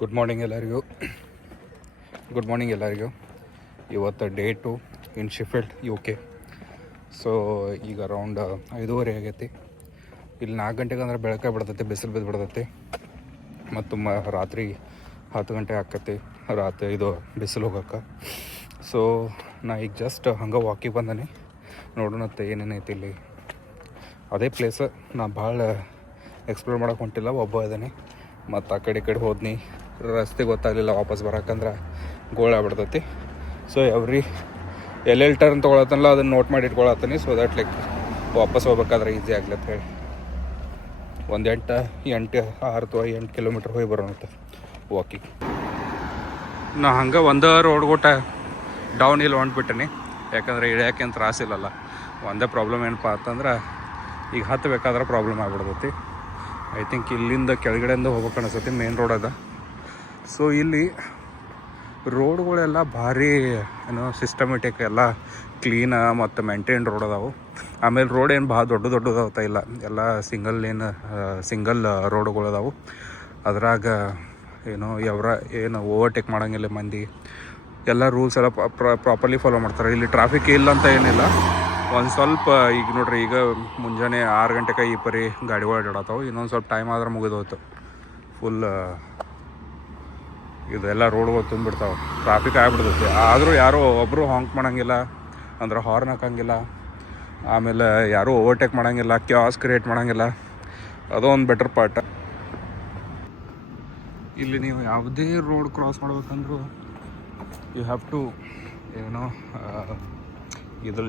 Good morning ಎಲ್ಲರಿಗೂ. ಇವತ್ತು day 2 ಇನ್ ಶಿಫೀಲ್ಡ್ UK. So ಈಗ ಅರೌಂಡ್ 5:30 ಆಗೈತಿ. ಇಲ್ಲಿ 4 ಗಂಟೆಗೆ ಅಂದ್ರೆ ಬೆಳಗ್ಗೆ ಬಿಡ್ತೈತಿ, ಬಿಸಿಲು ಬಿದ್ದು ಬಿಡ್ತೈತಿ. ಮತ್ತು ರಾತ್ರಿ 10 ಗಂಟೆ ಆಕತಿ ರಾತ್ರಿ ಇದು ಬಿಸಿಲು ಹೋಗೋಕೆ. ಸೊ ನಾ ಈಗ ಜಸ್ಟ್ ಹಂಗೆ ವಾಕಿಗೆ ಬಂದೀನಿ, ನೋಡೋಣತ್ತೆ ಏನೇನೈತಿ ಇಲ್ಲಿ. ಅದೇ ಪ್ಲೇಸ್ ನಾ ಭಾಳ ಎಕ್ಸ್ಪ್ಲೋರ್ ಮಾಡೋಕೆ ಹೊಂಟಿಲ್ಲ, ಒಬ್ಬ ಇದ್ದೀನಿ. ಮತ್ತು ಆ ಕಡೆ ಹೋದ್ನಿ, ರಸ್ತೆ ಗೊತ್ತಾಗಲಿಲ್ಲ ವಾಪಸ್ ಬರೋಕಂದ್ರೆ ಗೋಳಾಗ್ಬಿಡ್ತೈತಿ. ಸೊ ಎಲ್ಲೆಲ್ಲಿ ಟರ್ನ್ ತೊಗೊಳತ್ತಲ್ಲ ಅದನ್ನು ನೋಟ್ ಮಾಡಿ ಇಟ್ಕೊಳತ್ತೀನಿ, ಸೊ ದಟ್ ಲೈಕ್ ವಾಪಸ್ ಹೋಗ್ಬೇಕಾದ್ರೆ ಈಸಿ ಆಗ್ಲತ್ತ ಹೇಳಿ. ಒಂದು 8 ಕಿಲೋಮೀಟ್ರ್ ಹೋಗಿ ಬರೋಣಂತೆ ವಾಕಿಂಗ್. ನಾ ಹಂಗೆ ಒಂದು ರೋಡ್ ಗೋಟ ಡೌನ್ ಹಿಲ್ ಹೊಂಟ್ಬಿಟ್ಟಿನಿ, ಯಾಕಂದರೆ ಇಳಿಯೋಕ್ಕೇನು ತ್ರಾಸಿಲ್ಲಲ್ಲ. ಒಂದೇ ಪ್ರಾಬ್ಲಮ್ ಏನಪ್ಪ ಅಂತಂದ್ರೆ ಈಗ ಹತ್ತಬೇಕಾದ್ರೆ ಪ್ರಾಬ್ಲಮ್ ಆಗಿಬಿಡ್ತೈತಿ. ಐ ಥಿಂಕ್ ಇಲ್ಲಿಂದ ಕೆಳಗಡೆಯಿಂದ ಹೋಗ್ಬೇಕು ಅನಿಸ್ತೈತಿ, ಮೇನ್ ರೋಡ್ ಅದ. ಸೊ ಇಲ್ಲಿ ರೋಡ್ಗಳೆಲ್ಲ ಭಾರಿ ಸಿಸ್ಟಮೆಟಿಕ್, ಎಲ್ಲ ಕ್ಲೀನ ಮತ್ತು ಮೇಂಟೈನ್ ರೋಡ್ ಅದಾವೆ. ಆಮೇಲೆ ರೋಡ್ ಏನು ಭಾಳ ದೊಡ್ಡದಾಗ್ತಾ ಇಲ್ಲ, ಎಲ್ಲ ಸಿಂಗಲ್ ರೋಡ್ಗಳು ಅದಾವೆ. ಅದ್ರಾಗ ಓವರ್ಟೇಕ್ ಮಾಡೋಂಗಿಲ್ಲ ಮಂದಿ, ಎಲ್ಲ ರೂಲ್ಸ್ ಎಲ್ಲ ಪ್ರಾಪರ್ಲಿ ಫಾಲೋ ಮಾಡ್ತಾರೆ. ಇಲ್ಲಿ ಟ್ರಾಫಿಕ್ ಇಲ್ಲ ಅಂತ ಏನಿಲ್ಲ, ಒಂದು ಸ್ವಲ್ಪ ಈಗ ನೋಡ್ರಿ, ಈಗ ಮುಂಜಾನೆ 6 ಗಂಟೆಗೆ ಈ ಪರಿ ಗಾಡಿಗಳು ಅಡ್ಡಾಡತ್ತಾವೆ. ಇನ್ನೊಂದು ಸ್ವಲ್ಪ ಟೈಮ್ ಆದ್ರೆ ಮುಗಿದೋಯ್ತು, ಫುಲ್ ಇದೆಲ್ಲ ರೋಡ್ಗಳು ತುಂಬಿಡ್ತಾವೆ, ಟ್ರಾಫಿಕ್ ಆಗಿಬಿಡ್ತೈತಿ. ಆದರೂ ಯಾರೂ ಒಬ್ಬರು ಹಾಂಕ್ ಮಾಡೋಂಗಿಲ್ಲ, ಅಂದ್ರೆ ಹಾರ್ನ್ ಹಾಕೋಂಗಿಲ್ಲ. ಆಮೇಲೆ ಯಾರೂ ಓವರ್ಟೇಕ್ ಮಾಡೋಂಗಿಲ್ಲ, ಕ್ಯಾಸ್ ಕ್ರಿಯೇಟ್ ಮಾಡೋಂಗಿಲ್ಲ. ಅದೋ ಒಂದು ಬೆಟರ್ ಪಾರ್ಟ್. ಇಲ್ಲಿ ನೀವು ಯಾವುದೇ ರೋಡ್ ಕ್ರಾಸ್ ಮಾಡ್ಬೇಕಂದ್ರೂ ಯು ಹ್ಯಾವ್ ಟು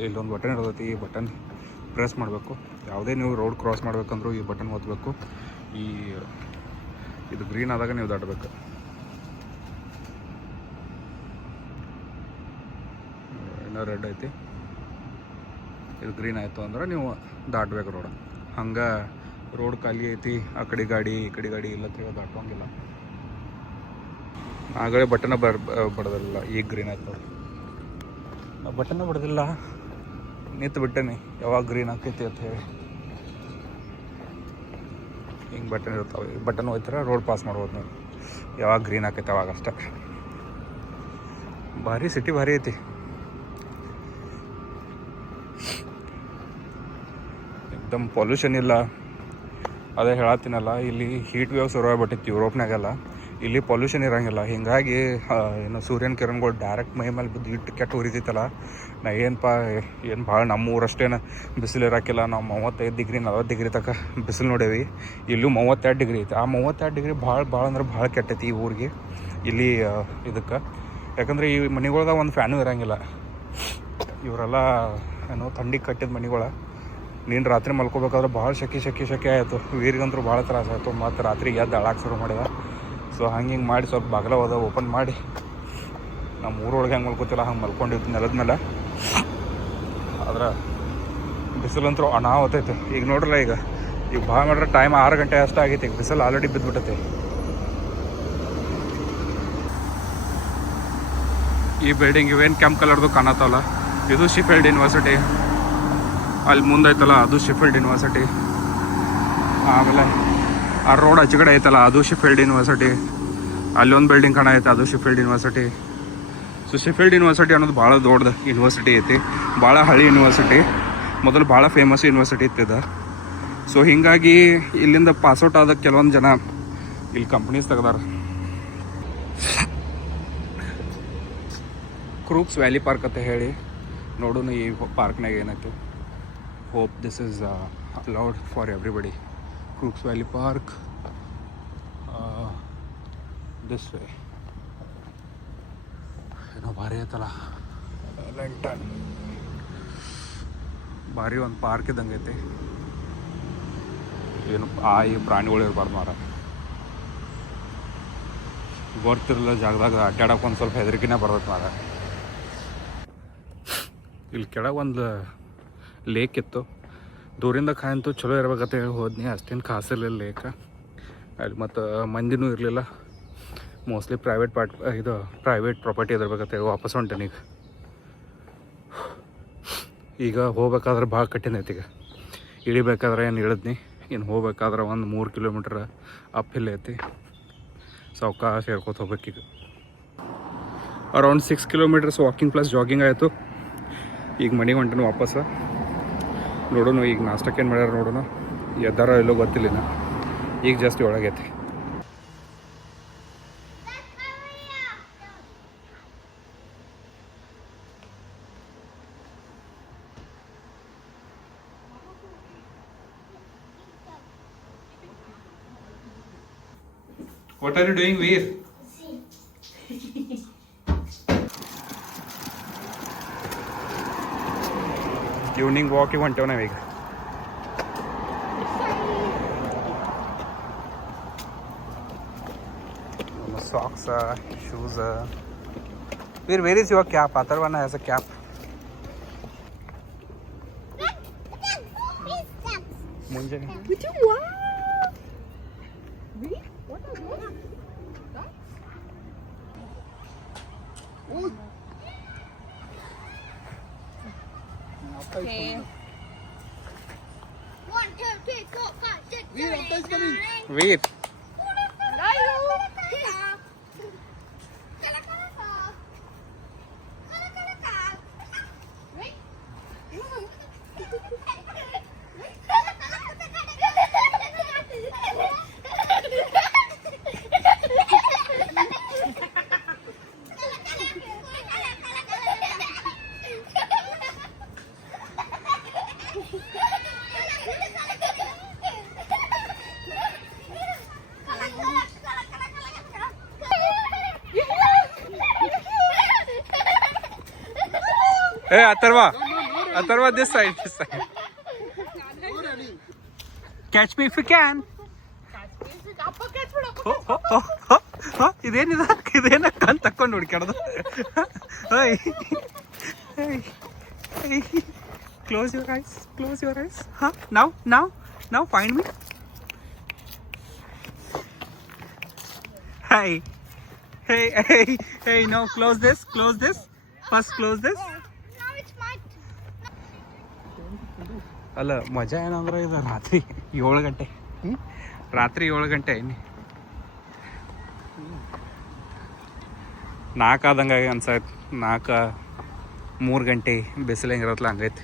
ಇಲ್ಲೊಂದು ಬಟನ್ ಇರ್ತೈತಿ, ಈ ಬಟನ್ ಪ್ರೆಸ್ ಮಾಡಬೇಕು. ಯಾವುದೇ ನೀವು ರೋಡ್ ಕ್ರಾಸ್ ಮಾಡ್ಬೇಕಂದ್ರೂ ಈ ಬಟನ್ ಒತ್ತಬೇಕು. ಇದು ಗ್ರೀನ್ ಆದಾಗ ನೀವು ದಾಟಬೇಕು. ಇನ್ನೂ ರೆಡ್ ಐತಿ, ಇದು ಗ್ರೀನ್ ಆಯಿತು ಅಂದ್ರೆ ನೀವು ದಾಟಬೇಕು ರೋಡ್. ಹಂಗೆ ರೋಡ್ ಖಾಲಿ ಐತಿ, ಆ ಕಡೆ ಗಾಡಿ ಈ ಕಡೆ ಗಾಡಿ ಇಲ್ಲ ತಿಳೋ ದಾಟೋಂಗಿಲ್ಲ. ಆಗಲೇ ಬಟನ್ನ ಬಡದಿಲ್ಲ, ಈಗ ಗ್ರೀನ್ ಆಯ್ತು ನೋಡಿ. ಬಟನ್ನ ಬಡ್ದಿಲ್ಲ, ನಿಂತು ಬಿಟ್ಟೇನೆ ಯಾವಾಗ ಗ್ರೀನ್ ಆಕೈತಿ ಅಂತ ಹೇಳಿ. ಹಿಂಗೆ ಬಟನ್ ಇರ್ತಾವೆ, ಬಟನ್ ಹೋಯ್ತಾರೆ ರೋಡ್ ಪಾಸ್ ಮಾಡ್ಬೋದು ನೀವು. ಯಾವಾಗ ಗ್ರೀನ್ ಆಕೈತೆ ಅವಾಗ ಅಷ್ಟೇ. ಸಿಟಿ ಭಾರಿ ಐತಿ. ಎಕ್ದಮ್ ಪೊಲ್ಯೂಷನ್ ಇಲ್ಲ. ಅದೇ ಹೇಳತ್ತೀನಲ್ಲ, ಇಲ್ಲಿ ಹೀಟ್ ವೇವ್ ಶುರು ಆಗ್ಬಿಟ್ಟಿತ್ತು ಯುರೋಪ್ನಾಗೆಲ್ಲ. ಇಲ್ಲಿ ಪೊಲ್ಯೂಷನ್ ಇರೋಂಗಿಲ್ಲ. ಹೀಗಾಗಿ ಸೂರ್ಯನ ಕಿರಣಗಳು ಡೈರೆಕ್ಟ್ ಮೈ ಮೇಲೆ ಬಿದ್ದು ಇಟ್ಟು ಕೆಟ್ಟು ಉರಿತೈತಲ್ಲ. ನಾ ಏನು ಭಾಳ ನಮ್ಮ ಊರಷ್ಟೇನು ಬಿಸಿಲು ಇರೋಕ್ಕಿಲ್ಲ. ನಾವು 35 ಡಿಗ್ರಿ 40 ಡಿಗ್ರಿ ತನಕ ಬಿಸಿಲು ನೋಡೇವಿ. ಇಲ್ಲೂ 32 ಡಿಗ್ರಿ ಐತಿ. ಆ 32 ಡಿಗ್ರಿ ಭಾಳ ಅಂದ್ರೆ ಭಾಳ ಕೆಟ್ಟೈತಿ ಈ ಊರಿಗೆ, ಇಲ್ಲಿ ಇದಕ್ಕೆ. ಯಾಕಂದರೆ ಈ ಮನೆಗಳ್ದಾಗ ಒಂದು ಫ್ಯಾನು ಇರೋಂಗಿಲ್ಲ. ಇವರೆಲ್ಲ ಥಂಡಿಗೆ ಕಟ್ಟಿದ ಮನೆಗಳ. ನೀನು ರಾತ್ರಿ ಮಲ್ಕೋಬೇಕಾದ್ರೆ ಭಾಳ ಶೆಕೆ ಆಯಿತು. ವೀರಿಗಂತೂ ಭಾಳ ತ್ರಾಸ ಆಯಿತು. ಮತ್ತು ರಾತ್ರಿ ಎದ್ದು ಅಳಾಕೆ ಶುರು ಮಾಡಿದ. ಸೊ ಹಿಂಗೆ ಮಾಡಿ ಸ್ವಲ್ಪ ಬಾಗಿಲ ಓಪನ್ ಮಾಡಿ, ನಮ್ಮ ಊರೊಳಗೆ ಹೆಂಗೆ ಮಲ್ಕೋತಿಲ್ಲ ಹಂಗೆ ಮಲ್ಕೊಂಡಿತ್ತು ನೆಲದ ಮೇಲೆ. ಆದ್ರೆ ಬಿಸಿಲಂತೂ ಅನಾಹುತೈತೆ. ಈಗ ನೋಡ್ರಲ್ಲ, ಈಗ ಭಾಳ ಮಾಡ್ರೆ ಟೈಮ್ 6 ಗಂಟೆ ಅಷ್ಟೇ ಆಗೈತೆ. ಈಗ ಬಿಸಿಲು ಆಲ್ರೆಡಿ ಬಿದ್ದುಬಿಟ್ಟೈತೆ. ಈ ಬಿಲ್ಡಿಂಗ್ ಇವೇನು ಕೆಂಪು ಕಲರ್ದು ಕಾಣತ್ತಲ್ಲ, ಇದು ಶಿಫೀಲ್ಡ್ ಯೂನಿವರ್ಸಿಟಿ. ಅಲ್ಲಿ ಮುಂದೈತಲ್ಲ ಅದು ಶಿಫೀಲ್ಡ್ ಯೂನಿವರ್ಸಿಟಿ. ಆಮೇಲೆ ಆ ರೋಡ್ ಆಚೆ ಕಡೆ ಐತಲ್ಲ ಅದು ಶಿಫೀಲ್ಡ್ ಯೂನಿವರ್ಸಿಟಿ. ಅಲ್ಲೊಂದು ಬಿಲ್ಡಿಂಗ್ ಕಾಣೈತೆ, ಅದು ಶಿಫೀಲ್ಡ್ ಯೂನಿವರ್ಸಿಟಿ. ಸೊ ಶಿಫೀಲ್ಡ್ ಯೂನಿವರ್ಸಿಟಿ ಅನ್ನೋದು ಭಾಳ ದೊಡ್ಡದು ಯೂನಿವರ್ಸಿಟಿ ಐತಿ, ಭಾಳ ಹಳಿ ಯೂನಿವರ್ಸಿಟಿ. ಮೊದಲು ಭಾಳ ಫೇಮಸ್ ಯೂನಿವರ್ಸಿಟಿ ಇತ್ತಿದೆ. ಸೊ ಹೀಗಾಗಿ ಇಲ್ಲಿಂದ ಪಾಸ್ಔಟ್ ಆದ ಕೆಲವೊಂದು ಜನ ಇಲ್ಲಿ ಕಂಪ್ನೀಸ್ ತೆಗ್ದಾರ. ಕ್ರೂಕ್ಸ್ ವ್ಯಾಲಿ ಪಾರ್ಕ್ ಅಂತ ಹೇಳಿ ನೋಡೋಣ ಈ ಪಾರ್ಕ್ನಾಗ ಏನೈತೆ. Hope this is allowed for everybody. Crookes valley park, this way. ಏನೋ ಭಾರಿ ಐತಲ್ಲ, ಲೆಂಟನ್ ಭಾರಿ ಒಂದು ಪಾರ್ಕ್ ಇದ್ದಂಗೆ ಐತಿ. ಏನು ಈ ಪ್ರಾಣಿಗಳು ಇರಬಾರ್ದು ಮಾರ. ಗೊತ್ತಿರಲ್ಲ ಜಾಗದಾಗ ಅಡ್ಡಾಡಕ್ಕೆ ಒಂದು ಸ್ವಲ್ಪ ಹೆದರಿಕೆನೇ ಬರ್ತೈತೆ ಮಾರ. ಇಲ್ಲಿ ಕೆಳಗೆ ಒಂದು ಲೇಕ್ ಇತ್ತು, ದೂರಿಂದ ಕಾಯಂತೂ ಚಲೋ ಇರ್ಬೇಕಂತ ಹೇಳಿ ಹೋದ್ನಿ. ಅಷ್ಟೇನು ಕಾಸಿರಲಿಲ್ಲ ಲೇಕ ಅಲ್ಲಿ, ಮತ್ತು ಮಂದಿನೂ ಇರಲಿಲ್ಲ. ಮೋಸ್ಟ್ಲಿ ಪ್ರೈವೇಟ್ ಪ್ರಾಪರ್ಟಿ ಇದಿರ್ಬೇಕಂತ ಹೇಳಿ ವಾಪಸ್ ಹೊಂಟೇನೆ. ಈಗ ಹೋಗ್ಬೇಕಾದ್ರೆ ಭಾಳ ಕಠಿಣ ಐತಿ. ಈಗ ಇಳಿಬೇಕಾದ್ರೆ ಏನು ಇಳಿದ್ನಿ, ಇನ್ನು ಹೋಗ್ಬೇಕಾದ್ರೆ ಒಂದು 3 ಕಿಲೋಮೀಟ್ರ್ ಅಪ್ ಹಿಲ್ ಐತಿ. ಸಾವ್ಕಾಶ ಹೇಳ್ಕೊತ ಹೋಗ್ಬೇಕೀಗ. Around 6 kilometres walking plus jogging ಆಯಿತು. ಈಗ ಮನೆಗೆ ಹೊಂಟನು ವಾಪಸ್. ನೋಡೋಣ ಈಗ ನಾಷ್ಟಕ್ಕೆ ಏನು ಮಾಡ್ಯಾರ ನೋಡೋಣ. ಎದ್ದಾರ ಎಲ್ಲೋ ಗೊತ್ತಿಲ್ಲ. ಈಗ ಜಸ್ಟ್ ಒಳಗೈತಿ. What are you doing, Veer? Evening ವಾಕಿಗೆ ಹೊಂಟೇವ್ ನಾವೀಗ. Socks, shoes. Veer, where is your cap? Atharvana has a cap. Munjani. Which one? Really? What are those? Okay. 1, 2, 3, 4, 5, 6, 7, 8, 9. Veer. Hey, Atharva, this side. Catch me if you can. ಇದೇನ ಕಣ್ ತಕ್ಕೊಂಡು ಹುಡ್ಕ್ಯಾಡ್ದು. Close your eyes. Huh? Now find me. Hey, now close this. First close this. Now it's my ಅಲ್ಲ ಮಜಾ ಏನಂದ್ರೆ ಇದು ರಾತ್ರಿ 7 ಗಂಟೆ. ರಾತ್ರಿ 7 ಗಂಟೆ 4 ಆದಂಗೆ ಅನ್ಸಾಯ್ತು. 3 ಗಂಟೆ ಬಿಸಿಲು ಹೆಂಗಿರತ್ತಲ್ಲ ಹಂಗೈತಿ.